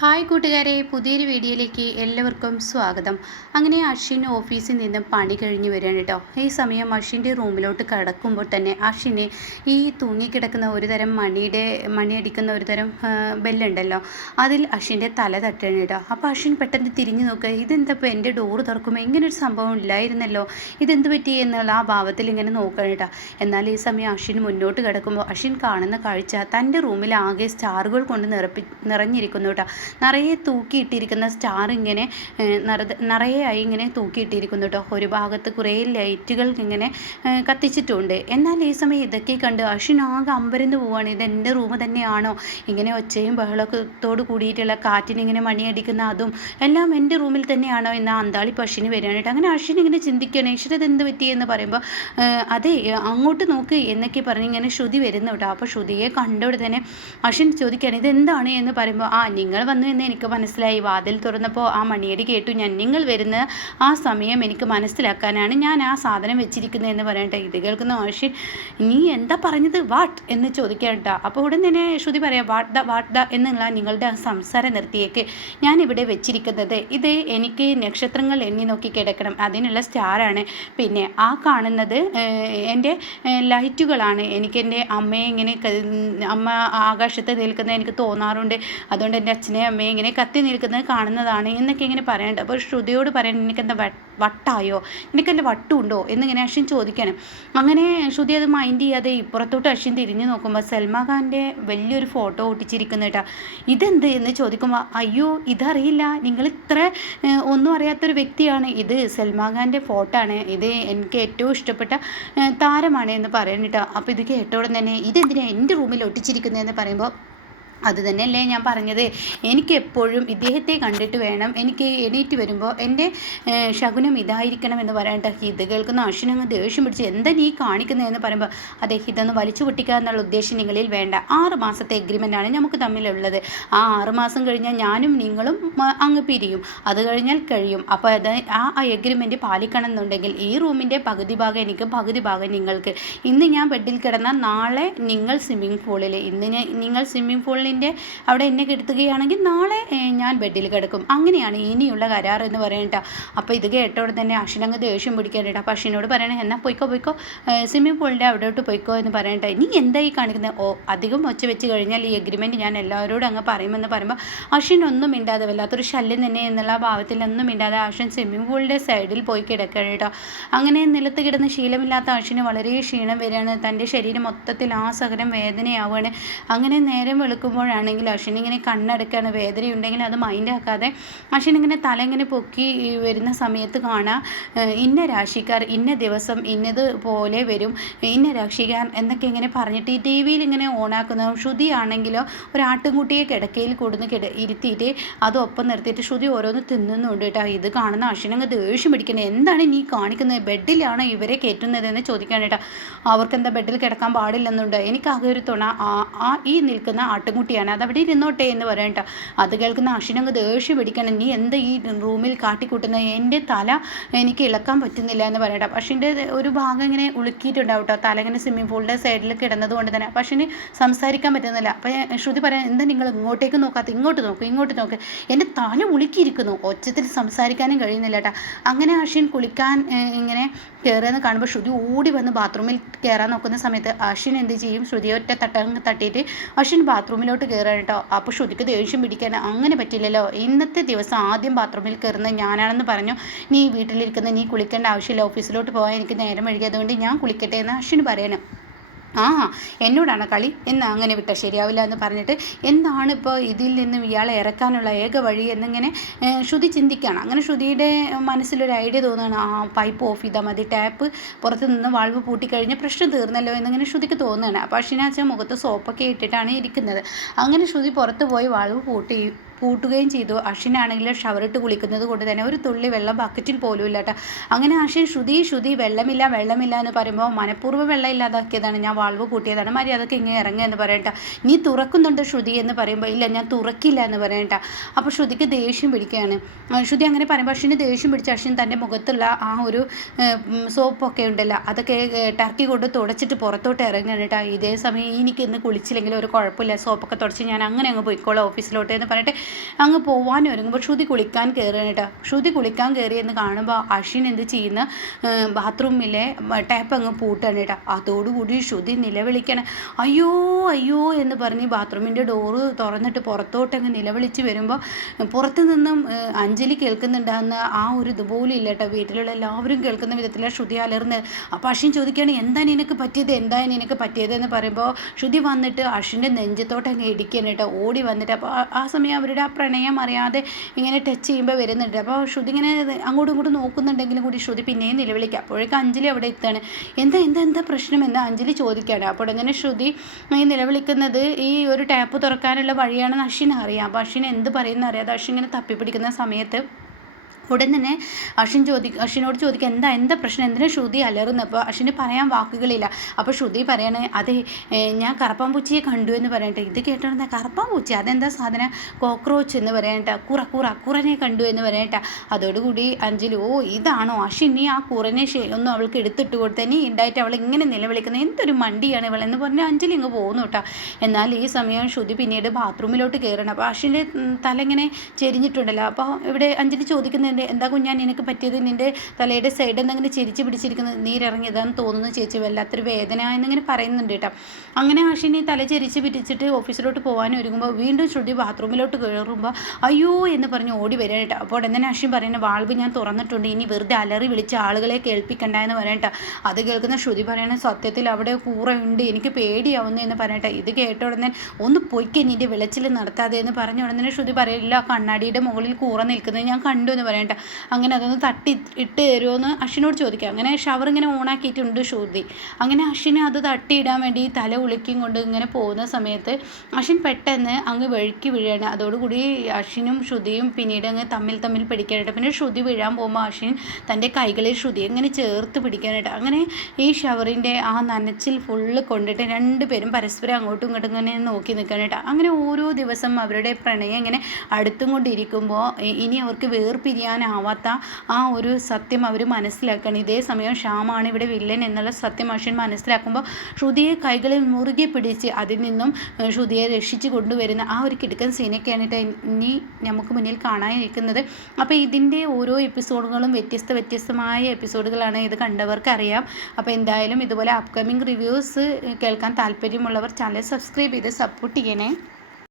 Hi കൂട്ടുകാരെ, പുതിയൊരു വീഡിയോയിലേക്ക് എല്ലാവർക്കും സ്വാഗതം. അങ്ങനെ അശ്വിൻ ഓഫീസിൽ നിന്നും പണി കഴിഞ്ഞ് വരികയാണ് കേട്ടോ. ഈ സമയം അശ്വിൻ്റെ റൂമിലോട്ട് കടക്കുമ്പോൾ തന്നെ അശ്വിന് ഈ തൂങ്ങിക്കിടക്കുന്ന ഒരു തരം മണിയടിക്കുന്ന ഒരു തരം ബെല്ലുണ്ടല്ലോ, അതിൽ അശ്വിൻ്റെ തല തട്ടുകയാണ് കേട്ടോ. അപ്പോൾ അശ്വിൻ പെട്ടെന്ന് തിരിഞ്ഞു നോക്കുക, ഇതെന്താ ഇപ്പോൾ എൻ്റെ ഡോറ് തുറക്കുമ്പോൾ ഇങ്ങനൊരു സംഭവം ഇല്ലായിരുന്നല്ലോ, ഇതെന്ത് പറ്റി എന്നുള്ള ആ ഭാവത്തിൽ ഇങ്ങനെ നോക്കണം കേട്ടോ. എന്നാൽ ഈ സമയം അശ്വിൻ മുന്നോട്ട് കിടക്കുമ്പോൾ അശ്വിൻ കാണുന്ന കാഴ്ച തൻ്റെ റൂമിൽ ആകെ സ്റ്റാറുകൾ കൊണ്ട് നിറഞ്ഞിരിക്കുന്നു കേട്ടോ. നിറയെ തൂക്കിയിട്ടിരിക്കുന്ന സ്റ്റാർ ഇങ്ങനെ നിറയെയായി ഇങ്ങനെ തൂക്കിയിട്ടിരിക്കുന്നു കേട്ടോ. ഒരു ഭാഗത്ത് കുറേ ലൈറ്റുകൾ ഇങ്ങനെ കത്തിച്ചിട്ടുണ്ട്. എന്നാൽ ഈ സമയം ഇതൊക്കെ കണ്ട് അശ്വിൻ ആകെ അമ്പരന്ന് പോവുകയാണ്. ഇത് എൻ്റെ റൂം തന്നെയാണോ? ഇങ്ങനെ ഒച്ചയും ബഹളത്തോട് കൂടിയിട്ടുള്ള കാറ്റിനിങ്ങനെ മണിയടിക്കുന്ന അതും എല്ലാം എൻ്റെ റൂമിൽ തന്നെയാണോ എന്ന അന്താളിപ്പ് അശ്വിന് വരികയാണ്. അങ്ങനെ അശ്വിൻ ഇങ്ങനെ ചിന്തിക്കുകയാണ്, ഈശ്വര ഇതെന്ത് പറ്റിയെന്ന് പറയുമ്പോൾ അതെ അങ്ങോട്ട് നോക്ക് എന്നൊക്കെ പറഞ്ഞ് ഇങ്ങനെ ശ്രുതി വരുന്നു കേട്ടോ. അപ്പോൾ ശ്രുതിയെ കണ്ടവിടെ തന്നെ അശ്വിൻ ചോദിക്കുകയാണ്, ഇതെന്താണ് എന്ന് പറയുമ്പോൾ നിങ്ങൾ വന്നു എന്ന് എനിക്ക് മനസ്സിലായി. വാതിൽ തുറന്നപ്പോൾ ആ മണിയടി കേട്ടു ഞാൻ. നിങ്ങൾ വരുന്ന ആ സമയം എനിക്ക് മനസ്സിലാക്കാനാണ് ഞാൻ ആ സാധനം വെച്ചിരിക്കുന്നത് എന്ന് പറയട്ടെ. ഇത് കേൾക്കുന്ന അശ്വിൻ, നീ എന്താ പറഞ്ഞത്, വാട്ട് എന്ന് ചോദിക്കാൻ കേട്ടോ. അപ്പോൾ ഉടൻ തന്നെ ശ്രുതി പറയാം, വാട്ട് ദ എന്നുള്ള നിങ്ങളുടെ സംസാരം നിർത്തിയേക്ക്. ഞാനിവിടെ വെച്ചിരിക്കുന്നത് ഇത് എനിക്ക് നക്ഷത്രങ്ങൾ എണ്ണി നോക്കി കിടക്കണം, അതിനുള്ള സ്റ്റാറാണ്. പിന്നെ ആ കാണുന്നത് എൻ്റെ ലൈറ്റുകളാണ്. എനിക്ക് എൻ്റെ അമ്മയെ ഇങ്ങനെ അമ്മ ആകാശത്ത് നിൽക്കുന്നത് എനിക്ക് തോന്നാറുണ്ട്. അതുകൊണ്ട് എൻ്റെ അച്ഛനെ അമ്മയെ ഇങ്ങനെ കത്തി നിൽക്കുന്നത് കാണുന്നതാണ് എന്നൊക്കെ ഇങ്ങനെ പറയണ്ട. അപ്പോൾ ശ്രുതിയോട് പറയാൻ, എനിക്കെന്താ വട്ടായോ, എനിക്കെല്ലാം വട്ടുണ്ടോ എന്നിങ്ങനെ അശ്വിൻ ചോദിക്കണം. അങ്ങനെ ശ്രുതി അത് മൈൻഡ് ചെയ്യാതെ ഇപ്പുറത്തോട്ട് അശ്വിൻ തിരിഞ്ഞു നോക്കുമ്പോൾ സൽമാൻ ഖാൻ്റെ വലിയൊരു ഫോട്ടോ ഒട്ടിച്ചിരിക്കുന്നു കേട്ടോ. ഇതെന്ത് എന്ന് ചോദിക്കുമ്പോൾ, അയ്യോ ഇതറിയില്ല, നിങ്ങൾ ഇത്ര ഒന്നും അറിയാത്തൊരു വ്യക്തിയാണ്. ഇത് സൽമാൻ ഖാൻ്റെ ഫോട്ടോ ആണ്, ഇത് എനിക്ക് ഏറ്റവും ഇഷ്ടപ്പെട്ട താരമാണ് എന്ന് പറയാൻ കേട്ടോ. അപ്പോൾ ഇത് കേട്ടോടെ തന്നെ ഇതെന്തിനാണ് എൻ്റെ റൂമിൽ ഒട്ടിച്ചിരിക്കുന്നതെന്ന് പറയുമ്പോൾ, അത് തന്നെയല്ലേ ഞാൻ പറഞ്ഞത്, എനിക്ക് എപ്പോഴും ഇദ്ദേഹത്തെ കണ്ടിട്ട് വേണം എനിക്ക് എണീറ്റ് വരുമ്പോൾ എൻ്റെ ശകുനം ഇതായിരിക്കണം എന്ന് പറയട്ടെ. ഇത് കേൾക്കുന്ന അശ്വിൻ അങ്ങ് ദേഷ്യം പിടിച്ച്, എന്താ നീ കാണിക്കുന്നതെന്ന് പറയുമ്പോൾ, അതെ ഇതൊന്ന് വലിച്ചു പൊട്ടിക്കുക എന്നുള്ള ഉദ്ദേശം നിങ്ങളിൽ വേണ്ട. 6 മാസത്തെ എഗ്രിമെൻ്റാണ് നമുക്ക് തമ്മിലുള്ളത്. ആ 6 മാസം കഴിഞ്ഞാൽ ഞാനും നിങ്ങളും അങ്ങ് പിരിയും, അത് കഴിഞ്ഞാൽ കഴിയും. അപ്പോൾ അത് ആ എഗ്രിമെൻറ്റ് പാലിക്കണം എന്നുണ്ടെങ്കിൽ ഈ റൂമിൻ്റെ പകുതി ഭാഗം എനിക്ക്, പകുതി ഭാഗം നിങ്ങൾക്ക്. ഇന്ന് ഞാൻ ബെഡിൽ കിടന്നാൽ നാളെ നിങ്ങൾ സ്വിമ്മിംഗ് പൂളിൽ, നിങ്ങൾ സ്വിമ്മിംഗ് പൂളിൽ അവിടെ എന്നെ കിടത്തുകയാണെങ്കിൽ നാളെ ഞാൻ ബെഡിൽ കിടക്കും. അങ്ങനെയാണ് ഇനിയുള്ള കരാർ എന്ന് പറയട്ടോ. അപ്പോൾ ഇത് കേട്ടോടെ തന്നെ അശ്വിനങ്ങ് ദേഷ്യം പിടിക്കാനായിട്ട്. അപ്പോൾ അശ്വിനോട് പറയണേ, എന്നാൽ പോയിക്കോ സ്വിമ്മിംഗ് പൂളിൻ്റെ അവിടോട്ട് പോയിക്കോ എന്ന് പറയട്ടെ. നീ എന്തായി കാണിക്കുന്നത്? അധികം ഒച്ച വെച്ച് കഴിഞ്ഞാൽ ഈ എഗ്രിമെൻറ്റ് ഞാൻ എല്ലാവരോടും അങ്ങ് പറയുമെന്ന് പറയുമ്പോൾ അശ്വിൻ ഒന്നും മിണ്ടാതെ, വല്ലാത്തൊരു ശല്യം തന്നെ എന്നുള്ള ഭാവത്തിൽ ഒന്നും മിണ്ടാതെ അശ്വിൻ സ്വിമ്മിംഗ് പൂളിൻ്റെ സൈഡിൽ പോയി കിടക്കുകയാണ് കേട്ടോ. അങ്ങനെ നിലത്ത് കിടന്ന് ശീലമില്ലാത്ത അശ്വിന് വളരെ ക്ഷീണം വരികയാണ്. തൻ്റെ ശരീരം മൊത്തത്തിൽ ആ സകലം വേദനയാവുകയാണ്. അങ്ങനെ നേരം വെളുക്കുമ്പോഴാണെങ്കിൽ അശ്വിൻ ഇങ്ങനെ കണ്ണടക്കാണ്. വേദനയുണ്ടെങ്കിൽ അത് മൈൻഡ് ആക്കാതെ അശ്വിൻ ഇങ്ങനെ തല ഇങ്ങനെ പൊക്കി വരുന്ന സമയത്ത് കാണാം, ഇന്ന രാശിക്കാർ ഇന്ന ദിവസം ഇന്നതുപോലെ വരും, ഇന്ന രാശിക്കാർ എന്നൊക്കെ ഇങ്ങനെ പറഞ്ഞിട്ട് ഈ ടി വിയിൽ ഇങ്ങനെ ഓണാക്കുന്നതും. ശ്രുതി ആണെങ്കിലോ ഒരു ആട്ടുംകുട്ടിയെ കിടക്കയിൽ കൊടുന്ന് ഇരുത്തിയിട്ട് അതൊപ്പം നിർത്തിയിട്ട് ശ്രുതി ഓരോന്ന് തിന്നുന്നുണ്ട് കേട്ടോ. ഇത് കാണുന്ന അശ്വിൻ അങ്ങ് ദേഷ്യം പിടിക്കുന്നത്, എന്താണ് നീ കാണിക്കുന്നത്, ബെഡിലാണോ ഇവരെ കയറ്റുന്നതെന്ന് ചോദിക്കാൻ കേട്ടോ. അവർക്കെന്താ ബെഡിൽ കിടക്കാൻ പാടില്ലെന്നുണ്ട്, എനിക്കാകെ ഒരു തുണ ഈ നിൽക്കുന്ന ആട്ടുംകുട്ടിയാണ്, അതവിടെ ഇരുന്നോട്ടെ എന്ന് പറയട്ടോ. അത് കേൾക്കുന്ന അശ്വിനങ്ങ് ദേഷ്യം പിടിക്കണം, നീ എന്താ ഈ റൂമിൽ കാട്ടിക്കൂട്ടുന്നത്, എൻ്റെ തല എനിക്ക് ഇളക്കാൻ പറ്റുന്നില്ല എന്ന് പറയട്ടോ. പക്ഷേ ഒരു ഭാഗം ഇങ്ങനെ ഉളുക്കിയിട്ടുണ്ടാവും കേട്ടോ, തല ഇങ്ങനെ സ്വിമ്മിംഗ് പൂളിൻ്റെ സൈഡിൽ കിടന്നത് കൊണ്ട് തന്നെ. പക്ഷേ സംസാരിക്കാൻ പറ്റുന്നില്ല. അപ്പോൾ ശ്രുതി പറയാൻ, എന്താ നിങ്ങൾ ഇങ്ങോട്ടേക്ക് നോക്കാത്ത, ഇങ്ങോട്ട് നോക്ക്, എൻ്റെ തല ഉളുക്കിയിരിക്കുന്നു. ഒച്ചത്തിൽ സംസാരിക്കാനും കഴിയുന്നില്ല കേട്ടോ. അങ്ങനെ അശ്വിൻ കുളിക്കാൻ ഇങ്ങനെ കയറുമെന്ന് കാണുമ്പോൾ ശ്രുതി ഓടി വന്ന് ബാത്റൂമിൽ കയറാൻ നോക്കുന്ന സമയത്ത് അശ്വിൻ എന്ത് ചെയ്യും, ശ്രുതിയെ ഒറ്റ തട്ടിയിട്ട് അശ്വിൻ ബാത്റൂമിലോട്ട് കയറാൻ കേട്ടോ. അപ്പോൾ ശ്രുതിക്ക് ദേഷ്യം പിടിക്കാൻ, അങ്ങനെ പറ്റില്ലല്ലോ, ഇന്നത്തെ ദിവസം ആദ്യം ബാത്റൂമിൽ കയറുന്നത് ഞാനാണെന്ന് പറഞ്ഞു, നീ വീട്ടിലിരിക്കുന്ന, നീ കുളിക്കേണ്ട ആവശ്യമില്ല, ഓഫീസിലോട്ട് പോകാൻ എനിക്ക് നേരം വൈകി, അതുകൊണ്ട് ഞാൻ കുളിക്കട്ടെ എന്ന് അശ്വിന് പറയണം. എന്നോടാണ് കളി എന്ന് അങ്ങനെ വിട്ടാൽ ശരിയാവില്ല എന്ന് പറഞ്ഞിട്ട്, എന്താണ് ഇപ്പോൾ ഇതിൽ നിന്നും ഇയാളെ ഇറക്കാനുള്ള ഏക വഴി എന്നിങ്ങനെ ശ്രുതി ചിന്തിക്കുകയാണ്. അങ്ങനെ ശ്രുതിയുടെ മനസ്സിലൊരു ഐഡിയ തോന്നുകയാണ്, പൈപ്പ് ഓഫ് ചെയ്താൽ മതി, ടാപ്പ് പുറത്ത് നിന്ന് വാൾവ് പൂട്ടിക്കഴിഞ്ഞ് പ്രശ്നം തീർന്നല്ലോ എന്നിങ്ങനെ ശ്രുതിക്ക് തോന്നുകയാണ്. അപ്പോൾ അശ്വിനാച്ച മുഖത്ത് സോപ്പൊക്കെ ഇട്ടിട്ടാണ് ഇരിക്കുന്നത്. അങ്ങനെ ശ്രുതി പുറത്ത് പോയി വാൾവ് പൂട്ടുകയും ചെയ്തു. അശ്വിനാണെങ്കിൽ ഷവറിട്ട് കുളിക്കുന്നത് കൊണ്ട് തന്നെ ഒരു തുള്ളി വെള്ളം ബക്കറ്റിൽ പോലും ഇല്ല കേട്ടോ. അങ്ങനെ അശ്വിൻ ശ്രുതി വെള്ളമില്ല എന്ന് പറയുമ്പോൾ, മനഃപൂർവ്വം വെള്ളം ഇല്ലാതാക്കിയതാണ്, ഞാൻ വാൾവ് പൂട്ടിയതാണ്, മര്യാദക്ക് ഇങ്ങനെ ഇറങ്ങുക എന്ന് പറയട്ടെ. നീ തുറക്കുന്നുണ്ട് ശ്രുതി എന്ന് പറയുമ്പോൾ, ഇല്ല ഞാൻ തുറക്കില്ല എന്ന് പറയട്ടെ. അപ്പോൾ ശ്രുതിക്ക് ദേഷ്യം പിടിക്കുകയാണ്. ശ്രുതി അങ്ങനെ പറയുമ്പോൾ അശ്വിന് ദേഷ്യം പിടിച്ച അശ്വിൻ തൻ്റെ മുഖത്തുള്ള ആ ഒരു സോപ്പൊക്കെ ഉണ്ടല്ലോ, അതൊക്കെ ടർക്കി കൊണ്ട് തുടച്ചിട്ട് പുറത്തോട്ട് ഇറങ്ങുകയാണ് കേട്ടോ. ഇതേ സമയം എനിക്ക് ഇന്ന് കുളിച്ചില്ലെങ്കിൽ ഒരു കുഴപ്പമില്ല, സോപ്പൊക്കെ തുടച്ച് ഞാൻ അങ്ങനെ അങ്ങ് പോയിക്കോളാം ഓഫീസിലോട്ട് എന്ന് പറഞ്ഞിട്ട് അങ്ങ് പോവാൻ ഒരുങ്ങുമ്പോൾ ശ്രുതി കുളിക്കാൻ കയറുകയാണ് കേട്ടോ. ശ്രുതി കുളിക്കാൻ കയറിയെന്ന് കാണുമ്പോൾ അശ്വിൻ എന്ത് ചെയ്യുന്ന ബാത്റൂമിലെ ടാപ്പ് അങ്ങ് പൂട്ടാണ് കേട്ടോ. അതോടുകൂടി ശ്രുതി നിലവിളിക്കണം, അയ്യോ അയ്യോ എന്ന് പറഞ്ഞ് ബാത്റൂമിൻ്റെ ഡോറ് തുറന്നിട്ട് പുറത്തോട്ടങ്ങ് നിലവിളിച്ച് വരുമ്പോൾ പുറത്തു നിന്നും അഞ്ജലി കേൾക്കുന്നുണ്ടാകുന്ന ആ ഒരു ഇതുപോലും ഇല്ല കേട്ടോ. വീട്ടിലുള്ള എല്ലാവരും കേൾക്കുന്ന വിധത്തിലാണ് ശ്രുതി അലർന്ന്. അപ്പോൾ അശ്വിൻ ചോദിക്കുകയാണ്, എന്താ നിനക്ക് പറ്റിയത് എന്ന് പറയുമ്പോൾ ശ്രുതി വന്നിട്ട് അശ്വിൻ്റെ നെഞ്ചത്തോട്ട് അങ്ങ് ഇടിക്കുകയാണ് കേട്ടോ. ഓടി വന്നിട്ട് അപ്പോൾ ആ സമയം അവരുടെ ആ പ്രണയം അറിയാതെ ഇങ്ങനെ ടച്ച് ചെയ്യുമ്പോൾ വരുന്നുണ്ട്. അപ്പോൾ ശ്രുതി ഇങ്ങനെ അങ്ങോട്ടും ഇങ്ങോട്ടും നോക്കുന്നുണ്ടെങ്കിലും കൂടി ശ്രുതി പിന്നെയും നിലവിളിക്കുക. അപ്പോഴേക്കും അഞ്ജലി അവിടെ എത്താണ്. എന്താ പ്രശ്നം എന്ന് അഞ്ജലി ചോദിക്കുകയാണ്. അപ്പോൾ അങ്ങനെ ശ്രുതി ഈ നിലവിളിക്കുന്നത് ഈ ഒരു ടാപ്പ് തുറക്കാനുള്ള വഴിയാണെന്ന് അശ്വിൻ അറിയാം. അപ്പോൾ അശ്വിൻ എന്ത് പറയുന്ന അറിയാതെ അശ്വിൻ ഇങ്ങനെ തപ്പിപ്പിടിക്കുന്ന സമയത്ത് ഉടൻ തന്നെ അശ്വിനോട് ചോദിക്കുക, എന്താ പ്രശ്നം, എന്തിനാ ശ്രുതി അലറുന്നത്? അപ്പോൾ അശ്വിന് പറയാൻ വാക്കുകളില്ല. അപ്പോൾ ശ്രുതി പറയണേ, അതെ ഞാൻ കറപ്പാമ്പൂച്ചിയെ കണ്ടു എന്ന് പറയട്ടെ. ഇത് കേട്ടോണ്ടാ കറപ്പാമ്പൂച്ചി, അതെന്താ സാധനം, കോക്രോച്ച് എന്ന് പറയട്ടെ, കുറനെ കണ്ടു എന്ന് പറയട്ടെ. അതോടുകൂടി അഞ്ജലി, ഓ ഇതാണോ അശ്വിൻ, നീ ആ കുറനെ ഒന്നും അവൾക്ക് എടുത്തിട്ട് കൊടുത്തേ, നീ ഉണ്ടായിട്ട് അവൾ ഇങ്ങനെ നിലവിളിക്കുന്നത്, എന്തൊരു മണ്ടിയാണ് ഇവളെന്ന് പറഞ്ഞ് അഞ്ജലി ഇങ്ങ് പോകുന്നു കേട്ടോ. എന്നാൽ ഈ സമയം ശ്രുതി പിന്നീട് ബാത്റൂമിലോട്ട് കയറണം. അപ്പോൾ അശ്വിൻ്റെ തല ഇങ്ങനെ ചെരിഞ്ഞിട്ടുണ്ടല്ലോ. അപ്പോൾ ഇവിടെ അഞ്ജലി ചോദിക്കുന്നത്, എന്താ കുഞ്ഞാൻ നിനക്ക് പറ്റിയത്, നിൻ്റെ തലയുടെ സൈഡ് എന്തെങ്കിലും ചിരിച്ച് പിടിച്ചിരിക്കുന്നത്, നീരിറങ്ങിയതാന്ന് തോന്നുന്നു ചേച്ചി, വല്ലാത്തൊരു വേദന എന്നിങ്ങനെ പറയുന്നുണ്ട് കേട്ടോ. അങ്ങനെ അശ്വിനി തല ചെരിച്ച് പിടിച്ചിട്ട് ഓഫീസിലോട്ട് പോകാൻ ഒരുങ്ങുമ്പോൾ വീണ്ടും ശ്രുതി ബാത്റൂമിലോട്ട് കയറുമ്പോൾ അയ്യോ എന്ന് പറഞ്ഞ് ഓടി വരിക കേട്ടോ. അപ്പോൾ ഉടൻ തന്നെ അശ്വിൻ പറയുന്നത്, വാൾവ് ഞാൻ തുറന്നിട്ടുണ്ട്, ഇനി വെറുതെ അലറി വിളിച്ച് ആളുകളെ കേൾപ്പിക്കണ്ട എന്ന് പറയട്ടെ. അത് കേൾക്കുന്ന ശ്രുതി പറയണ, സത്യത്തിൽ അവിടെ കൂറുണ്ട്, എനിക്ക് പേടിയാവുന്നു എന്ന് പറയട്ടെ. ഇത് കേട്ട ഉടനെ, ഒന്ന് പൊയ്ക്ക് നിൻ്റെ വിളച്ചിൽ നടത്താതെ എന്ന് പറഞ്ഞ ഉടനെ ശ്രുതി പറയില്ല, കണ്ണാടിയുടെ മുകളിൽ കൂറ നിൽക്കുന്നത് ഞാൻ കണ്ടു എന്ന് പറയട്ടെ. അങ്ങനെ അതൊന്ന് ഇട്ട് തരുമോ എന്ന് അശ്വിനോട് ചോദിക്കുക. അങ്ങനെ ഷവർ ഇങ്ങനെ ഓണാക്കിയിട്ടുണ്ട് ശ്രുതി. അങ്ങനെ അശ്വിനെ അത് തട്ടിയിടാൻ വേണ്ടി തല ഉളുക്കിയും കൊണ്ട് ഇങ്ങനെ പോകുന്ന സമയത്ത് അശ്വിൻ പെട്ടെന്ന് അങ്ങ് വഴുക്കി വീഴുകയാണ്. അതോടുകൂടി അശ്വിനും ശ്രുതിയും പിന്നീട് അങ്ങ് തമ്മിൽ പിടിക്കാനായിട്ട്. പിന്നെ ശ്രുതി വീഴാൻ പോകുമ്പോൾ അശ്വിൻ തൻ്റെ കൈകളിൽ ശ്രുതി ഇങ്ങനെ ചേർത്ത് പിടിക്കാനായിട്ട്. അങ്ങനെ ഈ ഷവറിൻ്റെ ആ നനച്ചിൽ ഫുള്ള് കൊണ്ടിട്ട് രണ്ടുപേരും പരസ്പരം അങ്ങോട്ടും ഇങ്ങോട്ടും ഇങ്ങനെ നോക്കി നിൽക്കാനായിട്ട്. അങ്ങനെ ഓരോ ദിവസം അവരുടെ പ്രണയം ഇങ്ങനെ അടുത്തും കൊണ്ടിരിക്കുമ്പോൾ ഇനി അവർക്ക് വേർപിരിയാനാവാത്ത ആ ഒരു സത്യം അവർ മനസ്സിലാക്കണം. ഇതേ സമയം ശ്യാമാണ് ഇവിടെ വില്ലൻ എന്നുള്ള സത്യം അശ്വിൻ മനസ്സിലാക്കുമ്പോൾ ശ്രുതിയെ കൈകളിൽ മുറുകെ പിടിച്ച് അതിൽ നിന്നും ശ്രുതിയെ രക്ഷിച്ച് കൊണ്ടുവരുന്ന ആ ഒരു കിടക്കൻ സീനൊക്കെയാണ് ഇനി നമുക്ക് മുന്നിൽ കാണാനിരിക്കുന്നത്. അപ്പോൾ ഇതിൻ്റെ ഓരോ എപ്പിസോഡുകളും വ്യത്യസ്തമായ എപ്പിസോഡുകളാണ്. ഇത് കണ്ടവർക്ക് അറിയാം. അപ്പോൾ എന്തായാലും ഇതുപോലെ അപ്കമിങ് റിവ്യൂസ് കേൾക്കാൻ താല്പര്യമുള്ളവർ ചാനൽ സബ്സ്ക്രൈബ് ചെയ്ത് സപ്പോർട്ട് ചെയ്യണേ.